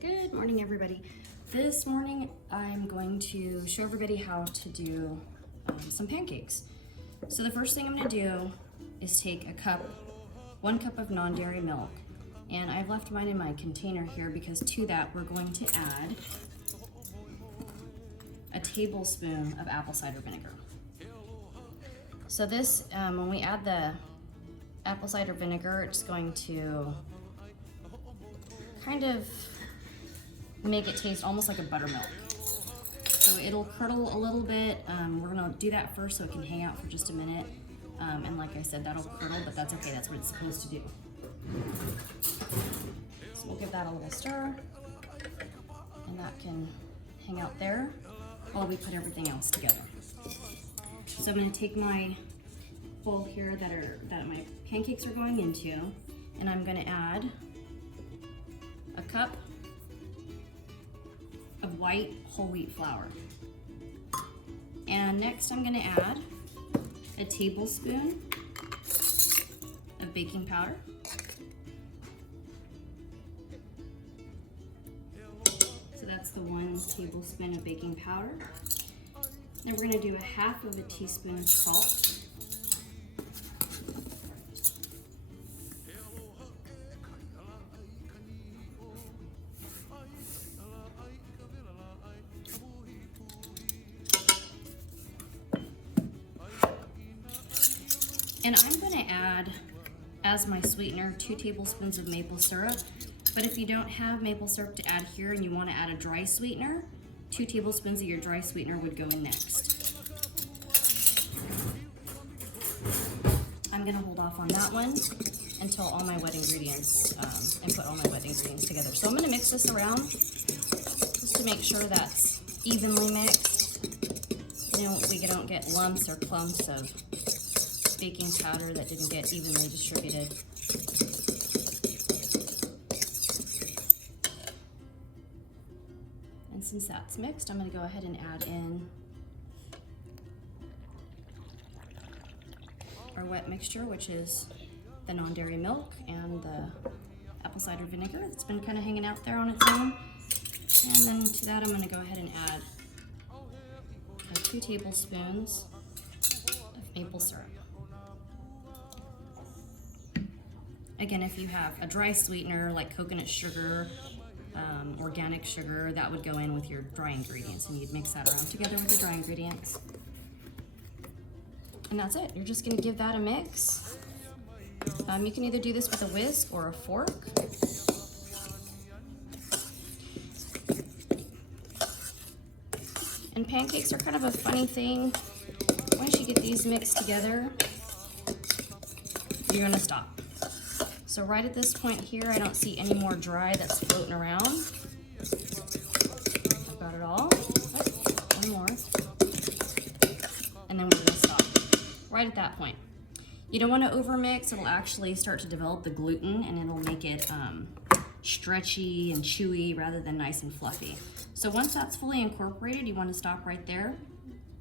Good morning, everybody. This morning I'm going to show everybody how to do some pancakes. So the first thing I'm going to do is take one cup of non-dairy milk, and I've left mine in my container here because to that we're going to add a tablespoon of apple cider vinegar. So this, when we add the apple cider vinegar, it's going to kind of make it taste almost like a buttermilk. So it'll curdle a little bit. We're gonna do that first so it can hang out for just a minute. And like I said, that'll curdle, but that's okay, that's what it's supposed to do. So we'll give that a little stir, and that can hang out there while we put everything else together. So I'm gonna take my bowl here that my pancakes are going into, and I'm gonna add a cup of white whole wheat flour. And next I'm gonna add a tablespoon of baking powder. So that's the 1 tablespoon of baking powder. Then we're gonna do a half of a teaspoon of salt. And I'm going to add, as my sweetener, 2 tablespoons of maple syrup. But if you don't have maple syrup to add here and you want to add a dry sweetener, 2 tablespoons of your dry sweetener would go in next. I'm going to hold off on that one until all my wet ingredients, and put all my wet ingredients together. So I'm going to mix this around just to make sure that's evenly mixed. You know, we don't get lumps or clumps of baking powder that didn't get evenly distributed. And since that's mixed, I'm going to go ahead and add in our wet mixture, which is the non-dairy milk and the apple cider vinegar that's been kind of hanging out there on its own. And then to that, I'm going to go ahead and add 2 tablespoons of maple syrup. Again, if you have a dry sweetener like coconut sugar, organic sugar, that would go in with your dry ingredients, and you'd mix that around together with the dry ingredients. And that's it. You're just gonna give that a mix. You can either do this with a whisk or a fork. And pancakes are kind of a funny thing. Once you get these mixed together, you're gonna stop. So right at this point here, I don't see any more dry that's floating around. I've got it all. Oh, one more. And then we're gonna stop right at that point. You don't wanna overmix, it'll actually start to develop the gluten and it'll make it stretchy and chewy rather than nice and fluffy. So once that's fully incorporated, you wanna stop right there.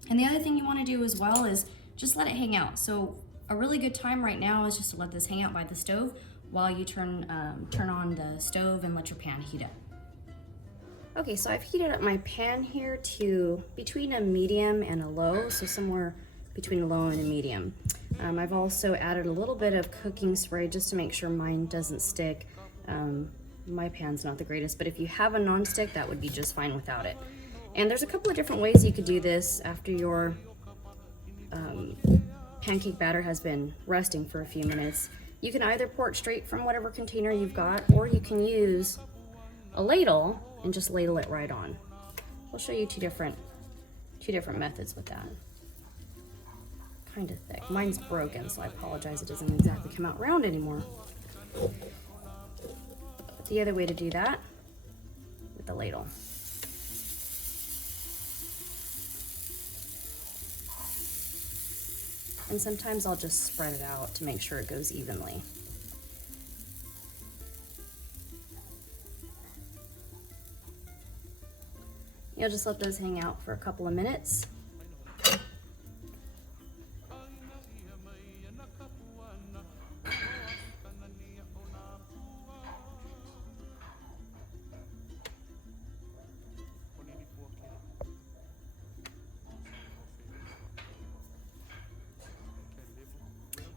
And the other thing you wanna do as well is just let it hang out. So a really good time right now is just to let this hang out by the stove while you turn on the stove and let your pan heat up. Okay, so I've heated up my pan here to between a medium and a low, so somewhere between a low and a medium. I've also added a little bit of cooking spray just to make sure mine doesn't stick. My pan's not the greatest, but if you have a non-stick, that would be just fine without it. And there's a couple of different ways you could do this after your pancake batter has been resting for a few minutes. You can either pour it straight from whatever container you've got, or you can use a ladle and just ladle it right on. I'll show you two different methods with that. Kind of thick. Mine's broken, so I apologize. It doesn't exactly come out round anymore. But the other way to do that, with the ladle. And sometimes I'll just spread it out to make sure it goes evenly. You'll just let those hang out for a couple of minutes.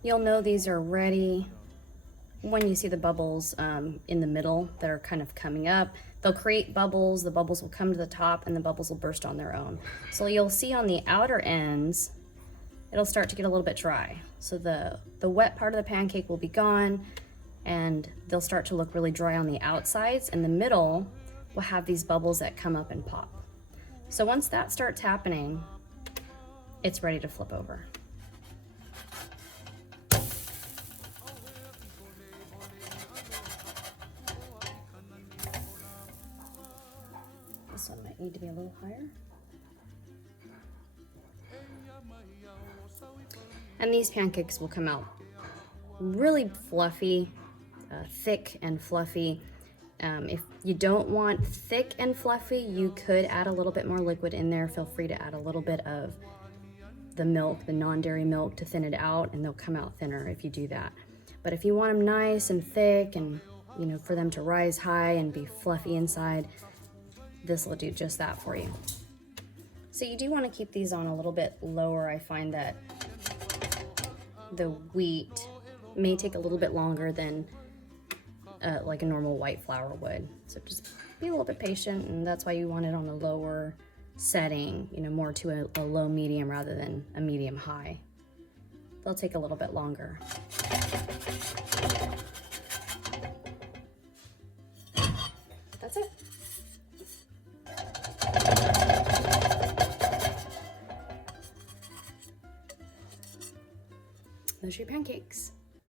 You'll know these are ready when you see the bubbles in the middle that are kind of coming up. They'll create bubbles, the bubbles will come to the top, and the bubbles will burst on their own. So you'll see on the outer ends, it'll start to get a little bit dry. So the wet part of the pancake will be gone, and they'll start to look really dry on the outsides, and the middle will have these bubbles that come up and pop. So once that starts happening, it's ready to flip over. This one might need to be a little higher. And these pancakes will come out really fluffy, thick and fluffy. If you don't want thick and fluffy, you could add a little bit more liquid in there. Feel free to add a little bit of the milk, the non-dairy milk, to thin it out, and they'll come out thinner if you do that. But if you want them nice and thick and, you know, for them to rise high and be fluffy inside, this will do just that for you. So you do want to keep these on a little bit lower. I find that the wheat may take a little bit longer than like a normal white flour would. So just be a little bit patient, and that's why you want it on a lower setting, you know, more to a low medium rather than a medium high. They'll take a little bit longer. That's it. Those are your pancakes.